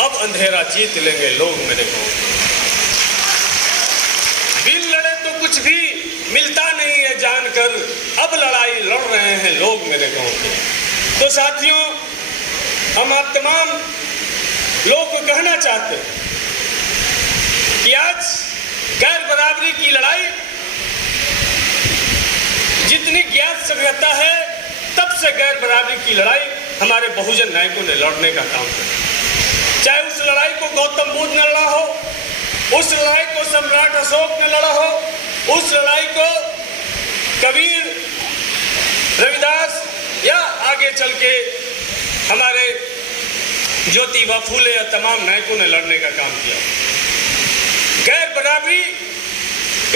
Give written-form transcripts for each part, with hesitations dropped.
अब अंधेरा जीत लेंगे लोग मेरे गाँव के। बिन लड़े तो कुछ भी मिलता नहीं है जानकर, अब लड़ाई लड़ रहे हैं लोग मेरे गाँव के। तो साथियों, हम आप तमाम लोग को कहना चाहते हैं कि आज गैर बराबरी की लड़ाई जितनी ज्ञात सभ्यता है, तब से गैर बराबरी की लड़ाई हमारे बहुजन नायकों ने लड़ने का काम किया। चाहे उस लड़ाई को गौतम बुद्ध ने लड़ा हो, उस लड़ाई को सम्राट अशोक ने लड़ा हो, उस लड़ाई को कबीर, रविदास या आगे चल के हमारे ज्योतिबा फूले या तमाम नायकों ने लड़ने का काम किया। गैर बराबरी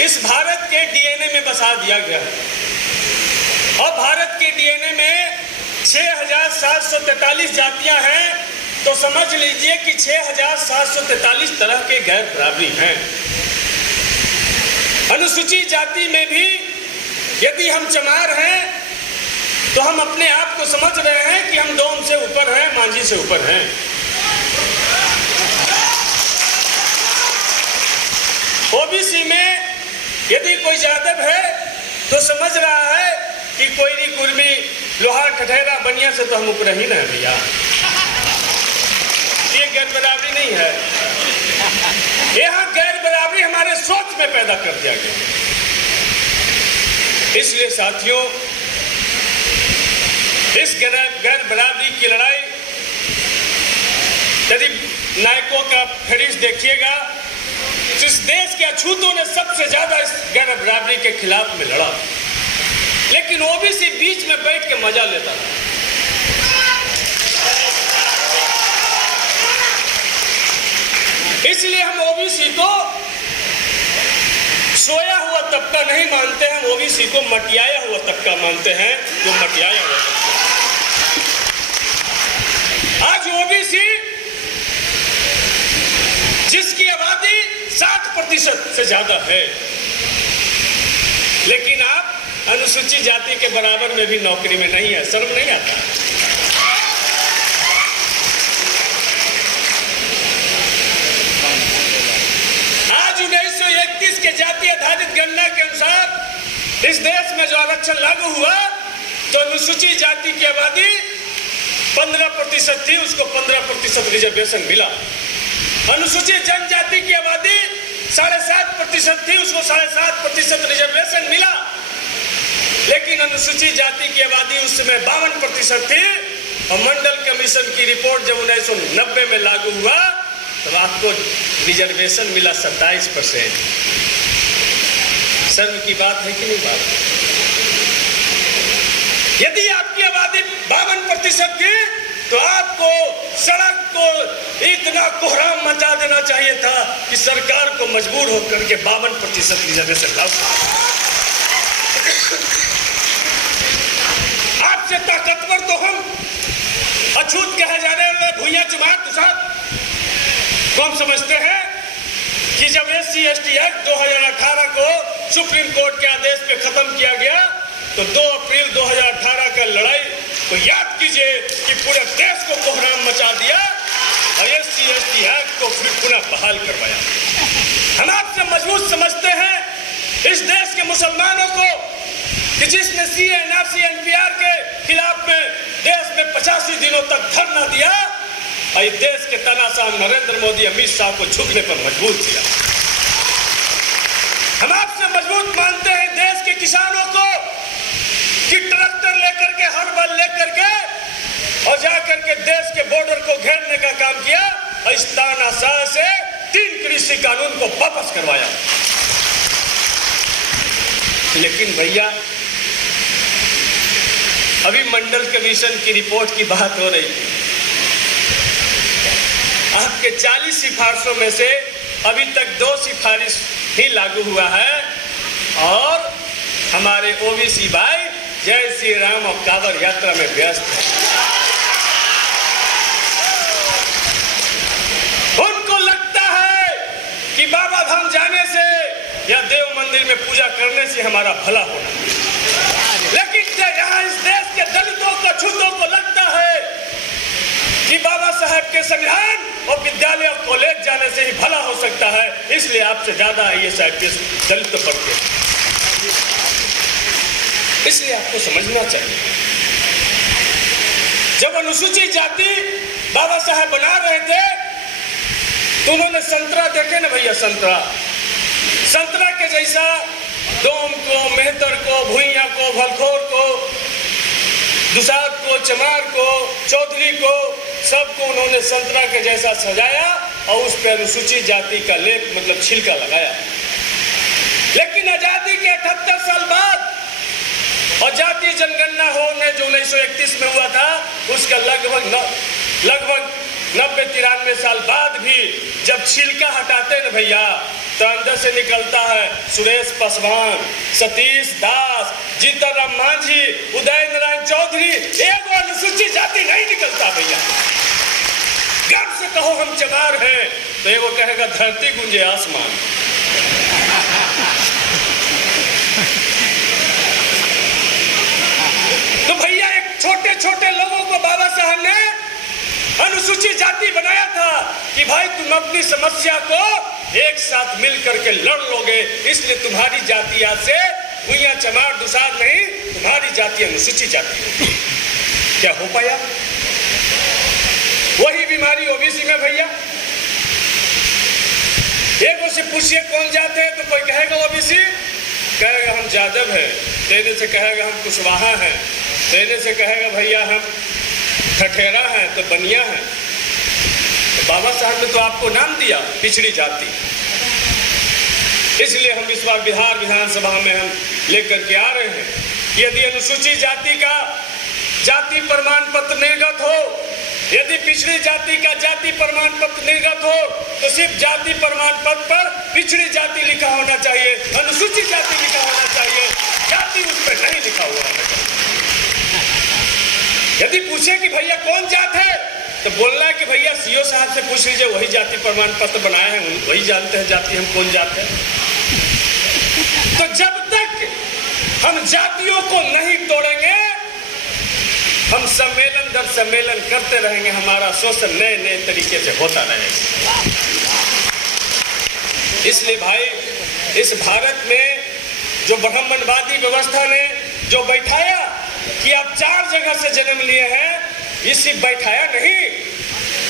इस भारत के डीएनए में बसा दिया गया है और भारत के डीएनए में 6,743 जातियां हैं, तो समझ लीजिए कि 6,743 तरह के गैर बराबरी हैं। अनुसूचित जाति में भी यदि हम चमार हैं तो हम अपने आप को समझ रहे हैं कि हम डोम से ऊपर हैं, मांझी से ऊपर हैं। ओबीसी में यदि कोई यादव है तो समझ रहा है कि कोयरी, कुर्मी, लोहार, ठठेरा, बनिया से तो हम ऊपर ही ना है भैया। ये गैर बराबरी नहीं है, यहाँ गैर बराबरी हमारे सोच में पैदा कर दिया गया। इसलिए साथियों, इस गैर बराबरी की लड़ाई यदि नायकों का फहरिस्त देखिएगा, इस देश के अछूतों ने सबसे ज्यादा इस गैर बराबरी के खिलाफ में लड़ा, लेकिन ओबीसी बीच में बैठ के मजा लेता था। इसलिए हम ओबीसी को सोया हुआ तबका नहीं मानते हैं, ओबीसी को मटियाया हुआ तबका मानते हैं, जो मटियाया हुआ तबका। आज ओबीसी जिसकी आबादी 60% से ज्यादा है, लेकिन आप अनुसूचित जाति के बराबर में भी नौकरी में नहीं है। शर्म नहीं आता? आज 1931 के जातीय आधारित गणना के अनुसार इस देश में जो आरक्षण लागू हुआ, तो अनुसूचित जाति की आबादी 15% थी, उसको 15% रिजर्वेशन मिला। अनुसूचित जनजाति की आबादी 7.5% थी, उसको 7.5% रिजर्वेशन मिला। लेकिन अनुसूचित जाति की आबादी उस समय 52% थी और मंडल कमीशन की रिपोर्ट जब 1990 में लागू हुआ तो आपको रिजर्वेशन मिला 27%। शर्म की बात है कि नहीं बात? यदि आपकी आबादी 52% थी तो आपको सड़क को इतना कोहराम मचा देना चाहिए था कि सरकार को मजबूर होकर के 52% रिजर्वेशन लाओ। आपसे ताकतवर तो हम अछूत कहे जाने वाले भुइयां चमार तुषार को हम समझते हैं कि जब SC/ST एक्ट 2018 को सुप्रीम कोर्ट के आदेश पे खत्म किया गया तो 2 अप्रैल 2018 का लड़ाई तो याद कीजिए कि पूरे देश को कोहराम मचा दिया और SC/ST एक्ट को फिर पुनः बहाल करवाया। हम आपसे मजबूत समझते हैं इस देश के मुसलमानों को कि जिसने CA, NRC, NPR के खिलाफ में देश में 85 दिनों तक धरना दिया और इस देश के तानाशाह नरेंद्र मोदी, अमित शाह को झुकने पर मजबूर किया। हम आपसे मजबूत मानते हैं देश के किसानों को कि ट्रैक्टर लेकर के, हर बल लेकर के और जाकर के देश के बॉर्डर को घेरने का काम किया और इस तानाशाह से 3 कृषि कानून को वापस करवाया। लेकिन भैया, अभी मंडल कमीशन की रिपोर्ट की बात हो रही थी। आपके 40 सिफारिशों में से अभी तक 2 सिफारिश ही लागू हुआ है और हमारे ओबीसी भाई जय श्री राम और कांवड़ यात्रा में व्यस्त है। उनको लगता है कि बाबा धाम जाने से या देव मंदिर में पूजा करने से हमारा भला होना, लेकिन यहाँ इस देश के दलितों को, छूतों को लगता है कि बाबा साहब के संविधान और विद्यालय और कॉलेज जाने से ही भला हो सकता है, इसलिए आपसे ज्यादा IAS IPS दलित पढ़ते हैं। इसलिए आपको समझना चाहिए, जब अनुसूचित जाति बाबा साहब बना रहे थे तो उन्होंने संतरा देखे ना भैया, संतरा के जैसा डोम को, मेहतर को, भुइयां को, भलखोर को, दुसाद को, चमार को, चौधरी को, सबको उन्होंने संतरा के जैसा सजाया और उस पर अनुसूचित जाति का लेख मतलब छिलका लगाया। लेकिन आजादी के 78 साल बाद और जातीय जनगणना होने जो 1931 में हुआ था, उसका लगभग 90-93 साल बाद भी जब छिलका हटाते न भैया तो अंदर से निकलता है सुरेश पासवान, सतीश दास, जीतनराम मांझी, उदय नारायण चौधरी, एक अनुसूचित जाति नहीं निकलता भैया। गर्व से कहो हम चमार हैं तो एगो कहेगा धरती गुंजे आसमान। तो भैया एक छोटे छोटे लोगों को बाबा साहब ने अनुसूचित जाति बनाया था कि भाई तुम अपनी समस्या को एक साथ मिल करके लड़ लोगे, इसलिए तुम्हारी जाति आज से भुइयां चमार दुसाद नहीं, तुम्हारी जाति अनुसूचित जाति। क्या हो पाया? वही बीमारी ओबीसी में भैया। एक से पूछिए कौन जाते हैं तो कोई कहेगा ओबीसी, कहेगा हम यादव हैं, देने से कहेगा हम कुशवाहा हैं, देने से कहेगा भैया हम ठठेरा हैं तो बनिया हैं। तो बाबा साहब ने तो आपको नाम दिया पिछड़ी जाति। इसलिए हम इस बार बिहार विधानसभा में हम लेकर के आ रहे हैं, यदि अनुसूचित जाति का जाति प्रमाण पत्र निर्गत हो, यदि पिछड़ी जाति का जाति प्रमाण पत्र निर्गत हो तो सिर्फ जाति प्रमाण पत्र पर पिछड़ी जाति लिखा होना चाहिए, अनुसूचित जाति लिखा होना चाहिए, जाति उस पर नहीं लिखा हुआ होना चाहिए। यदि पूछे कि भैया कौन जात है तो बोलना है कि भैया सीओ साहब से पूछ लीजिए, वही जाति प्रमाण पत्र बनाए हैं, वही जानते हैं जाति हम कौन जात है। तो जब तक हम जातियों को नहीं तोड़ेंगे, हम सम्मेलन दर सम्मेलन करते रहेंगे, हमारा शोषण नए नए तरीके से होता रहेगा। इसलिए भाई इस भारत में जो ब्राह्मणवादी व्यवस्था ने जो बैठाया कि आप 4 जगह से जन्म लिए हैं, ये सिर्फ बैठाया नहीं,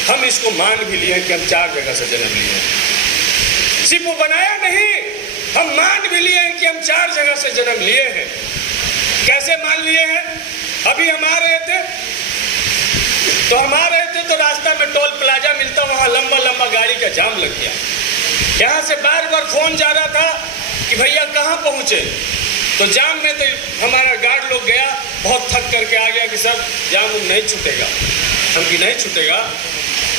हम इसको मान भी लिए कि हम 4 जगह से जन्म लिए हैं। सिर्फ वो बनाया नहीं, हम मान भी लिए हैं कि हम 4 जगह से जन्म लिए हैं। कैसे मान लिए हैं? अभी हम आ रहे थे तो रास्ता में टोल प्लाजा मिलता, वहां लंबा लंबा गाड़ी का जाम लग गया। यहाँ से बार बार फोन जा रहा था कि भैया कहाँ पहुंचे, तो जाम में तो हमारा गार्ड लोग गया, बहुत थक करके आ गया कि सर जाम नहीं छूटेगा। हम कि नहीं छूटेगा,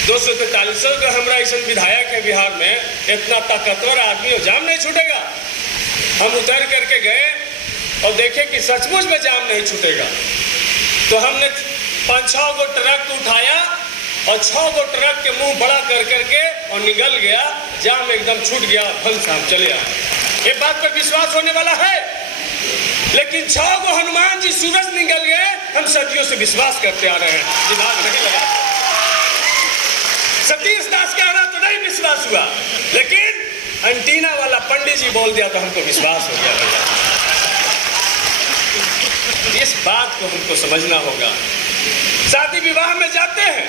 243 का हमारा ऐसा विधायक है बिहार में, इतना ताकतवर आदमी और जाम नहीं छूटेगा। हम उतर करके गए और देखे कि सचमुच में जाम नहीं छूटेगा। तो हमने 5-6 गो ट्रक उठाया और 6 गो ट्रक के मुंह बड़ा कर करके और निकल गया, जाम एकदम छूट गया, भंग साहब चले आए। ये बात पर विश्वास होने वाला है। लेकिन 6 गो हनुमान जी सूरज निकल गए, हम सदियों से विश्वास करते आ रहे हैं, दिमाग नहीं लगा। सतीश दास का आना तो नहीं विश्वास हुआ, लेकिन एंटीना वाला पंडित जी बोल दिया तो हमको विश्वास हो गया। इस बात को हमको समझना होगा। शादी विवाह में जाते हैं,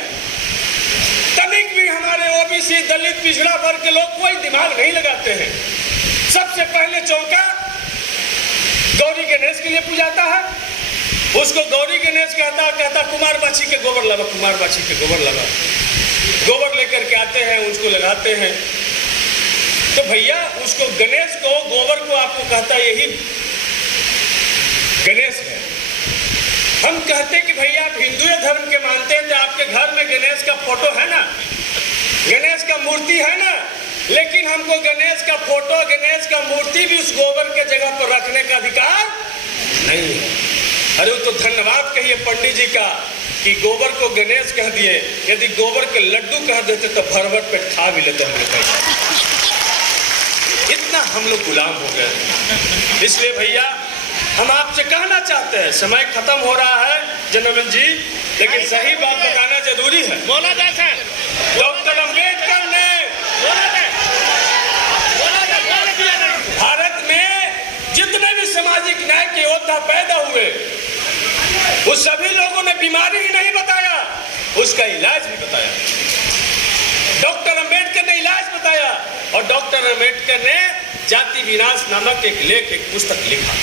तनिक भी हमारे ओबीसी दलित पिछड़ा वर्ग के लोग कोई दिमाग नहीं लगाते हैं। सबसे पहले चौका गौरी गणेश के लिए पूजाता है, उसको गौरी गणेश कहता कुमार बाछी के गोबर लगा, कुमार बाछी के गोबर लगा, गोबर लेकर के आते हैं, उसको लगाते हैं। तो भैया उसको गणेश को, गोबर को आपको कहता यही गणेश है। हम कहते कि भैया आप हिंदू धर्म के मानते हैं तो आपके घर में गणेश का फोटो है ना, गणेश का मूर्ति है ना, लेकिन हमको गणेश का फोटो, गणेश का मूर्ति भी उस गोबर के जगह पर रखने का अधिकार नहीं है। अरे तो धन्यवाद कहिए पंडित जी का कि गोबर को गणेश कह दिए, यदि गोबर के लड्डू कह देते तो भर भर पेट खा भी लेते हम लोग। इतना हम लोग गुलाम हो गए। इसलिए भैया हम आपसे कहना चाहते हैं, समय खत्म हो रहा है जनरल जी, लेकिन सही बात बताना जरूरी है। बोला जाए सर, डॉक्टर अंबेडकर ने भारत में जितने भी सामाजिक न्याय के योद्धा पैदा हुए, उस सभी लोगों ने बीमारी ही नहीं बताया, उसका इलाज भी बताया। डॉक्टर अंबेडकर ने इलाज बताया और डॉक्टर अंबेडकर ने जाति विनाश नामक एक पुस्तक लिखा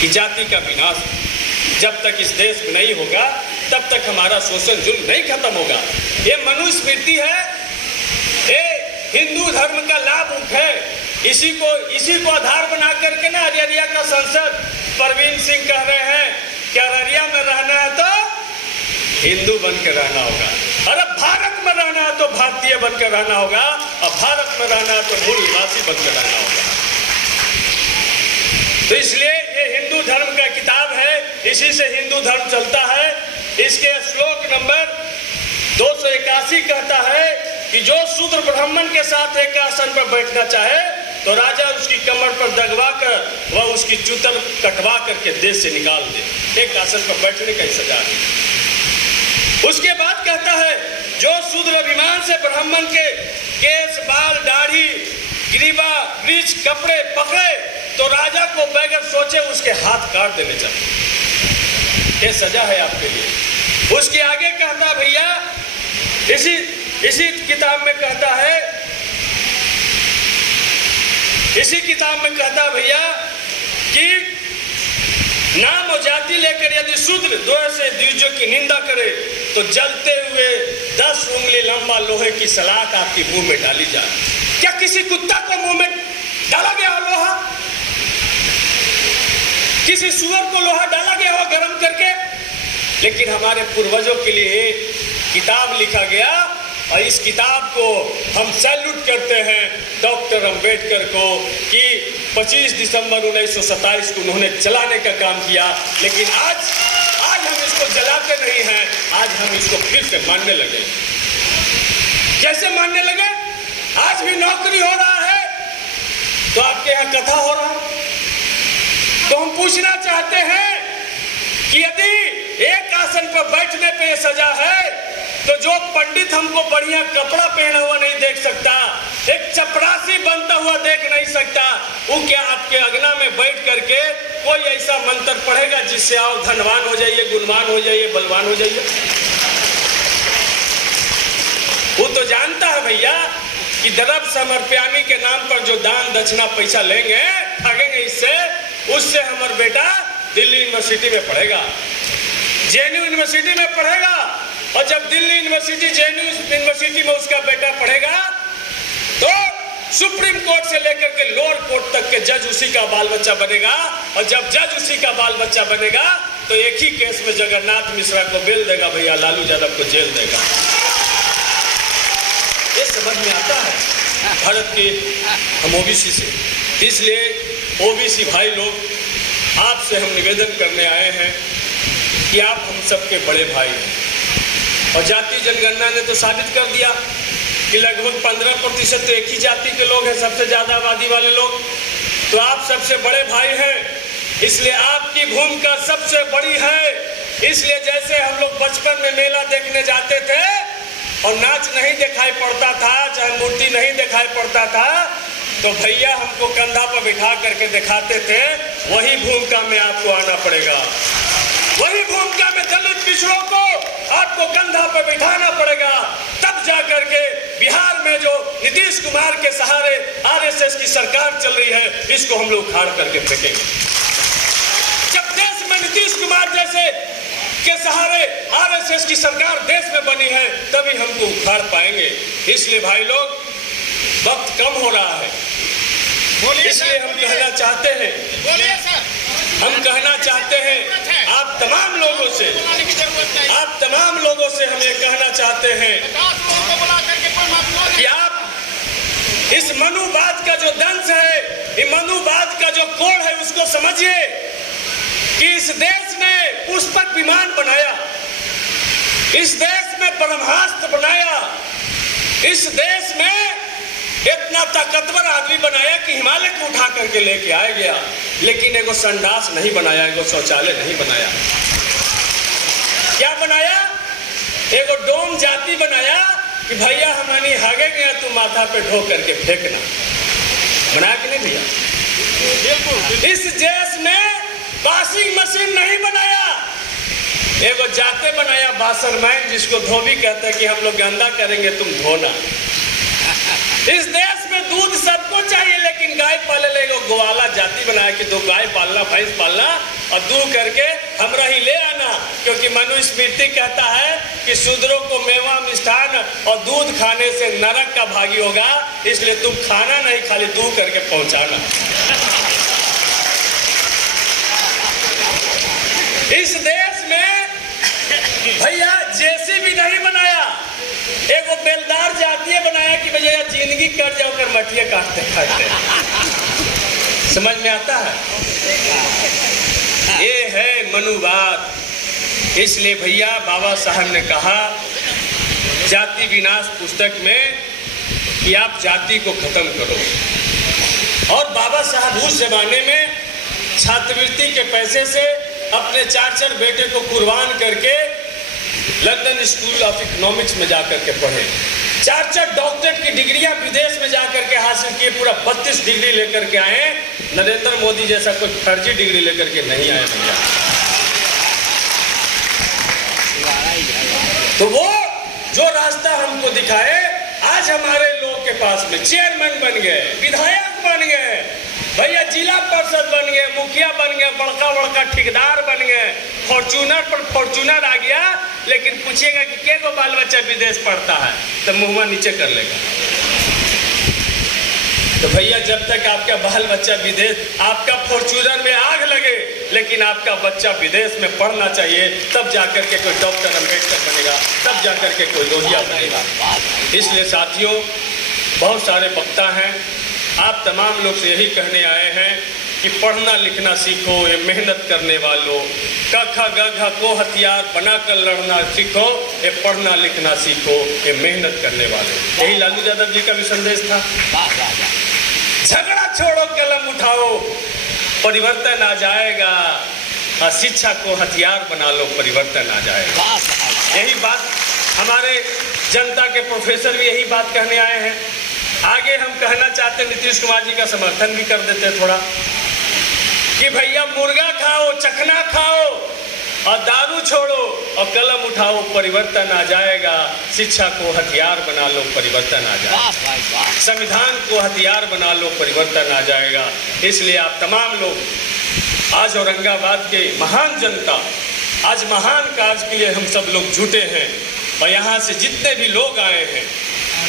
कि जाति का विनाश जब तक इस देश में नहीं होगा तब तक हमारा शोषण जुल्म नहीं खत्म होगा। ये मनुस्मृति है, ये हिंदू धर्म का लाभ है। इसी को आधार बना करके ना अररिया का सांसद परवीन सिंह कह रहे हैं कि अररिया में रहना है तो हिंदू बनकर रहना होगा, और अब भारत में रहना है तो भारतीय बनकर रहना होगा, और भारत में रहना है तो मूल निवासी बनकर रहना होगा। तो इसलिए ये हिंदू धर्म का किताब है, इसी से हिंदू धर्म चलता है। इसके श्लोक नंबर 281 कहता है कि जो शूद्र ब्राह्मण के साथ एक आसन पर बैठना चाहे तो राजा उसकी कमर पर दगवा कर वह उसकी चूतर कटवा करके देश से निकाल दे। एक आसन पर बैठने का ही सजा है। उसके बाद कहता है जो शूद्र अभिमान से ब्राह्मण के केस, बाल, दाढ़ी, ग्रीवा, वृक्ष, कपड़े पकड़े तो राजा को बगैर सोचे उसके हाथ काट देने चाहिए। ये सजा है आपके लिए। उसके आगे कहता भैया, इसी किताब में कहता है, इसी किताब में कहता भैया कि नाम और जाति लेकर यदि शूद्र द्वय से द्विजों की निंदा करे तो जलते हुए 10 उंगली लंबा लोहे की सलाख आपके मुंह में डाली जाए। क्या किसी कुत्ता को मुंह में डाला गया हो लोहा? किसी सुअर को लोहा डाला गया हो गर्म करके? लेकिन हमारे पूर्वजों के लिए किताब लिखा गया और इस किताब को हम सैल्यूट करते हैं डॉक्टर अंबेडकर को कि 25 दिसंबर 1927 को उन्होंने जलाने का काम किया। लेकिन आज हम इसको जलाते नहीं हैं, आज हम इसको फिर से मानने लगे। कैसे मानने लगे? आज भी नौकरी हो रहा है तो आपके यहाँ कथा हो रहा है। तो हम पूछना चाहते हैं कि यदि एक आसन पर बैठने पे सजा है तो जो पंडित हमको बढ़िया कपड़ा पहना हुआ नहीं देख सकता, एक चपरासी बनता हुआ देख नहीं सकता, वो क्या आपके अगना में बैठ करके कोई ऐसा मंत्र पढ़ेगा जिससे आप धनवान हो जाइए, गुणवान हो जाइए, बलवान हो जाइए? वो तो जानता है भैया कि द्रव्य समर्पयामी के नाम पर जो दान दक्षिणा पैसा लेंगे, ठगेंगे, उससे हमारा बेटा दिल्ली यूनिवर्सिटी में पढ़ेगा, जेएनयू यूनिवर्सिटी में पढ़ेगा, और जब दिल्ली यूनिवर्सिटी, जेएनयू यूनिवर्सिटी में उसका बेटा पढ़ेगा तो सुप्रीम कोर्ट से लेकर के लोअर कोर्ट तक के जज उसी का बाल बच्चा बनेगा, और जब जज उसी का बाल बच्चा बनेगा तो एक ही केस में जगन्नाथ मिश्रा को बेल देगा भैया, लालू यादव को जेल देगा। ये समझ में आता है भारत के हम ओबीसी से। इसलिए ओबीसी भाई लोग, आपसे हम निवेदन करने आए हैं कि आप हम सबके बड़े भाई हैं, और जाति जनगणना ने तो साबित कर दिया कि लगभग 15% तो एक ही जाति के लोग हैं, सबसे ज्यादा आबादी वाले लोग। तो आप सबसे बड़े भाई हैं, इसलिए आपकी भूमिका सबसे बड़ी है। इसलिए जैसे हम लोग बचपन में मेला देखने जाते थे और नाच नहीं दिखाई पड़ता था, चाहे मूर्ति नहीं दिखाई पड़ता था, तो भैया हमको कंधा पर बिठा करके दिखाते थे। वही भूमिका में आपको आना पड़ेगा, वही भूमिका में दलित पिछड़ों को आपको कंधा पर बिठाना पड़ेगा। तब जाकर के बिहार में जो नीतीश कुमार के सहारे आरएसएस की सरकार चल रही है, इसको हम लोग उखाड़ करके फेंकेंगे। जब देश में नीतीश कुमार जैसे के सहारे आरएसएस की सरकार देश में बनी है, तभी हमको उखाड़ पाएंगे। इसलिए भाई लोग, वक्त कम हो रहा है, इसलिए हम कहना चाहते हैं, आप तमाम लोगों से हमें कहना चाहते हैं कि आप इस मनुवाद का जो दंश है, ये मनुवाद का जो कोड है, उसको समझिए कि इस देश ने पुष्पक विमान बनाया, इस देश में ब्रह्मास्त्र बनाया, इस देश में इतना ताकतवर आदमी बनाया कि हिमालय को उठा करके लेके आ गया, लेकिन एगो संडास नहीं बनाया, एगो शौचालय नहीं बनाया। क्या बनाया? एगो डोम जाति बनाया कि भैया हमारी हागे गया तू माथा पे ढो करके फेंकना। बना के नहीं भैया? इस देश में वॉशिंग मशीन नहीं बनाया, एगो जाते बनाया बासरमैन, जिसको धोबी कहते हैं कि हम लोग गंदा करेंगे तुम धोना। इस देश में दूध सबको चाहिए, लेकिन गाय पाले लेगो ग्वाला जाति बनाया कि दो गाय पालना, भैंस पालना और दूध करके हमरा ही ले आना, क्योंकि मनुस्मृति कहता है कि शूद्रों को मेवा मिष्ठान और दूध खाने से नरक का भागी होगा, इसलिए तुम खाना नहीं खाली दूध करके पहुंचाना। इस देश में भैया जेसीबी नहीं बनाया, एगो बेलदार जातीय बनाया कि भैया जिंदगी कट जाओ कर मटिया काटते खाते। समझ में आता है? ये है मनुवाद। इसलिए भैया बाबा साहब ने कहा जाति विनाश पुस्तक में कि आप जाति को खत्म करो। और बाबा साहब उस जमाने में छात्रवृत्ति के पैसे से अपने 4 बेटे को कुर्बान करके लंदन स्कूल ऑफ इकोनॉमिक्स में जाकर के पढ़े। 4 डॉक्टरेट की डिग्रियां विदेश में जाकर के हासिल किए, पूरा 32 डिग्री लेकर के आए। नरेंद्र मोदी जैसा कोई फर्जी डिग्री लेकर के नहीं आया भैया। तो वो जो रास्ता हमको दिखाए, आज हमारे लोग के पास में चेयरमैन बन गए, विधायक बन गए, भैया जिला परिषद बन गए, मुखिया बन गए, बड़का बड़का ठेकेदार बन गए, फॉर्चूनर पर फॉर्चूनर आ गया। लेकिन पूछेगा कि के को बाल बच्चा विदेश पढ़ता है, तो मुंह नीचे कर लेगा। तो भैया जब तक आपका बाल बच्चा विदेश, आपका फॉर्चूनर में आग लगे, लेकिन आपका बच्चा विदेश में पढ़ना चाहिए, तब जाकर के कोई डॉक्टर अम्बेडकर बनेगा, तब जाकर के कोई लोहिया बनेगा। इसलिए साथियों, बहुत सारे वक्ता हैं, आप तमाम लोग से यही कहने आए हैं कि पढ़ना लिखना सीखो, ये मेहनत करने वालों, क ख ग घ को हथियार बनाकर लड़ना सीखो, ये पढ़ना लिखना सीखो, ये मेहनत करने वालों। यही लालू यादव जी का भी संदेश था। झगड़ा छोड़ो, कलम उठाओ, परिवर्तन आ जाएगा। शिक्षा को हथियार बना लो, परिवर्तन आ जाएगा। यही बात हमारे जनता के प्रोफेसर भी यही बात कहने आए हैं। आगे हम कहना चाहते हैं, नीतीश कुमार जी का समर्थन भी कर देते थोड़ा, कि भैया मुर्गा खाओ, चखना खाओ और दारू छोड़ो और कलम उठाओ, परिवर्तन आ जाएगा। शिक्षा को हथियार बना लो, परिवर्तन आ जाएगा। संविधान को हथियार बना लो, परिवर्तन आ जाएगा। इसलिए आप तमाम लोग, आज औरंगाबाद के महान जनता, आज महान कार्य के लिए हम सब लोग जुटे हैं। और यहाँ से जितने भी लोग आए हैं,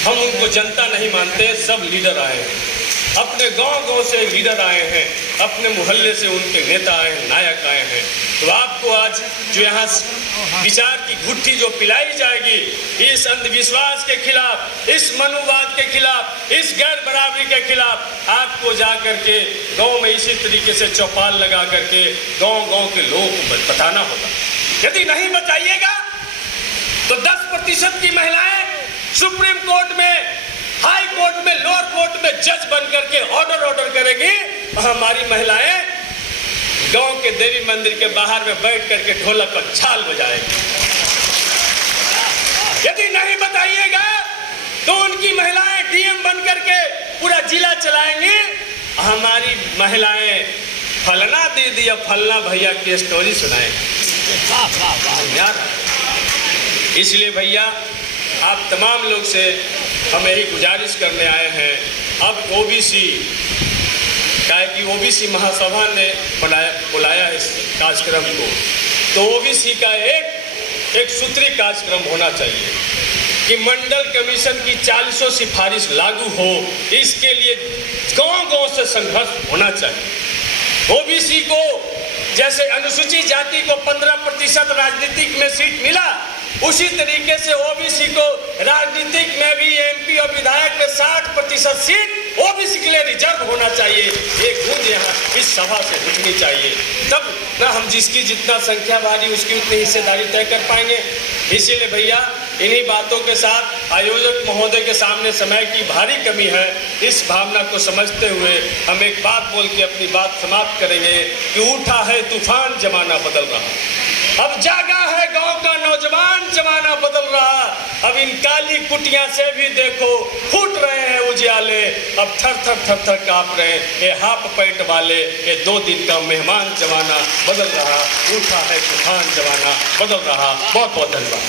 हम उनको जनता नहीं मानते, सब लीडर आए हैं। अपने गांव से लीडर आए हैं, अपने मोहल्ले से उनके नेता आए हैं, नायक आए हैं। तो आपको आज जो यहाँ विचार की गुट्ठी जो पिलाई जाएगी, इस अंधविश्वास के खिलाफ, इस मनुवाद के खिलाफ, इस गैर बराबरी के खिलाफ आपको जा करके गांव में इसी तरीके से चौपाल लगा करके गांव के लोगों को बताना होगा। यदि नहीं बताइएगा तो 10% की महिलाएं सुप्रीम कोर्ट में, हाई कोर्ट में, लोअर कोर्ट में जज बन करके ऑर्डर करेगी, और हमारी महिलाएं गांव के देवी मंदिर के बाहर में बैठ करके ढोलक पर छाल बजाएगी। यदि नहीं बताइएगा तो उनकी महिलाएं डीएम बन करके पूरा जिला चलाएंगी। हमारी महिलाएं फलना दीदी या फलना भैया की स्टोरी सुनाएंगी। इसलिए भैया आप तमाम लोग से हम यही गुजारिश करने आए हैं। अब ओबीसी का है कि ओबीसी महासभा ने बुलाया इस कार्यक्रम को, तो ओबीसी का एक सूत्री कार्यक्रम होना चाहिए कि मंडल कमीशन की 40 सिफारिश लागू हो। इसके लिए गांव से संघर्ष होना चाहिए। ओबीसी को जैसे अनुसूचित जाति को 15% राजनीतिक में सीट मिला, उसी तरीके से ओबीसी को राजनीतिक में भी एमपी और विधायक में 60% सीट ओबीसी के लिए रिजर्व होना चाहिए। एक गूंज यहाँ इस सभा से उठनी चाहिए, तब ना हम जिसकी जितना संख्या भारी उसकी उतनी हिस्सेदारी तय कर पाएंगे। इसीलिए भैया इन्हीं बातों के साथ आयोजक महोदय के सामने समय की भारी कमी है, इस भावना को समझते हुए हम एक बात बोल के अपनी बात समाप्त करेंगे कि उठा है तूफान, जमाना बदल रहा, अब जागा उठा है गांव का नौजवान, जमाना बदल रहा। अब इन काली कुटियां से भी देखो फूट रहे हैं उजियाले। अब थर थर थर थर कांप रहे ये हाफ पैंट वाले। ये 2 दिन का मेहमान, जमाना बदल रहा। उठा है तूफान, जमाना बदल रहा। बहुत बहुत धन्यवाद।